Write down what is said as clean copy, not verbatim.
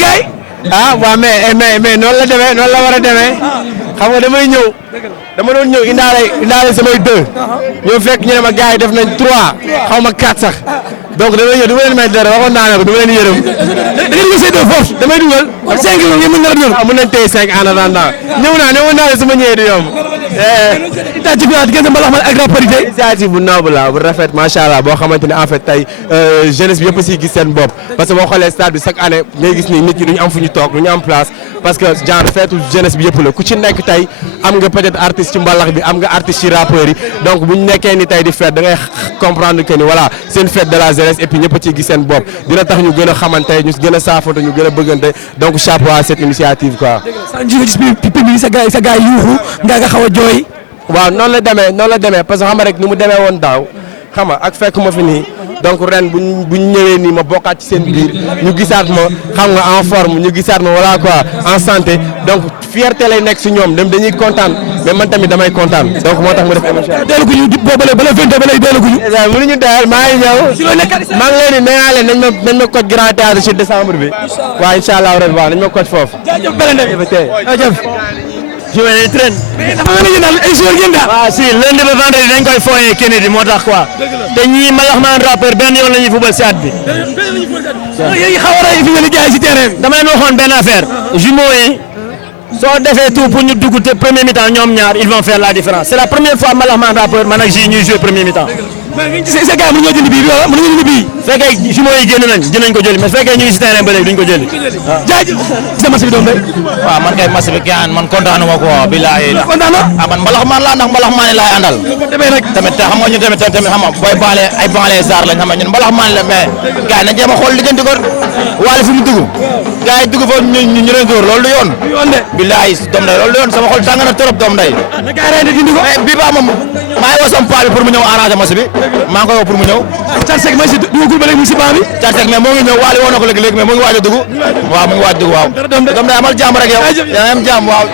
bàyyi gars yi. waaw mais noonu la demee noonu la war a demee xam nga damay ñëw dama doon ñëw indaale samay 2 ñoo fekk ñu ne ma gars yi def nañ 3 xaw ma 4 sax donc damay ñëw du ma leen may dara waxoon naa ne ko du ma leen yërëm da ngeen dugal say 2 force damay dugal ak 5 yi ngeen mën nga la dugal mën nañ tey 5 en attendant ñëw naa ne woon naa ne su ma ñëwee du yomb Mbalaxman ak Rappeur yi tey initiative bu noble la bu rafet macha allah boo xamante ne en fait tey jeunesse bi yëpp si gis seen bopp parce que boo xoolee stade bi chaque année ngay gis ni nit ñi duñu am fu ñu toog duñu am place parce que genre feetu jeunesse bi yëpp la ku ci nekk tey am nga peut-être artiste ci mbalax bi am nga artiste ci rappeurs yi donc bu ñu nekkee ni tey di fête da ngay comprendre que ni voilà c'est une fête de la jeunesse et puis ñëpp a ciy gis seen bopp dina tax ñu gën a xamante ñu gën a saafante ñu gën a bëggante donc chapeau à cette initiative quoi. sa gars yi yuuxu nga xaw a jooy. waaw noonu la demee parce que xam nga rek ni mu demee woon daaw xam nga ak fekk ma fi nii donc ren buñ ñëwee nii ma bokkaat ci seen biir ñu gisaat ma xam nga en forme ñu gisaat ma voilà quoi en santé donc fierté lay nekk si ñoom dañuy kontaan mais man tamit damay kontaan donc moo tax mu def émission. delluguñu boobale bala 20 ba lay delluguñu. mënuñu doyal maa ngi ñëw maa ngi leen di nee naa leen nañ ma coach grand théâtre ci décembre bi waaw incha allah ren waaw nañ ma coach foofu. je vais train. mais dafa mel ni daal ay joueurs ngeen daal. waaw si lundi ba vendredi dañ koy fooyee Kennedy moo tax quoi. te ñii Mbalaxman Rappeur benn yoon la ñuy fubal si at bi. yéen xaw a rey fi ngeen di jaay si terrain bi. dama leen waxoon benn affaire. jumeaux yi soo defee tout pour ñu dugg te premier mi-temps ñoom ñaar ils vont faire la différence c'est la première fois Mbalaxman Rappeur man ak ji ñuy jouer premier mi-temps. mais nga gis sa gars mënuñoo jënd bii wala mënuñoo jënd bii. su fekkee jumeaux yi génn nañ dinañ ko jëli mais su fekkee ñu ngi si terrain ba léegi duñ ko jëli. waaw jaajëf. gis nga match bi doon day. waaw man kay match bi gën man kontaanuma ko bilaay. kontaan na. man Mbalaxman laa ndax Mbalaxman laay àndal. demee rek tamit xam nga ñu tamit xam nga booy baale ay baale zar lañ xam nga ñun Mbalaxman la mais gars yi nañ jéem a xool lijjanti ko waale fi mu dugg gars yi dugg foofu ñu leen dóor loolu du yoon. du yoon de. bilaay doom day loolu du yoon sama xol tàng na trop doom day. na gars yi dindi ko. mais bii baa moom maa ngi woo sama paa bi pour mu ñëw arranger match bi maa ngi koy woo pour mu ñëw. Thiat Seck maa ngi si dugagul ba léegi mu ngi si baa bi. Thiat Seck mais moo ngi ñëw waale woo na ko léegi mais mu ngi waaj a dugg waaw mu ngi waaj a dugg waaw. doom day amal jàmm rek yow. yaa ngi am jàmm waaw.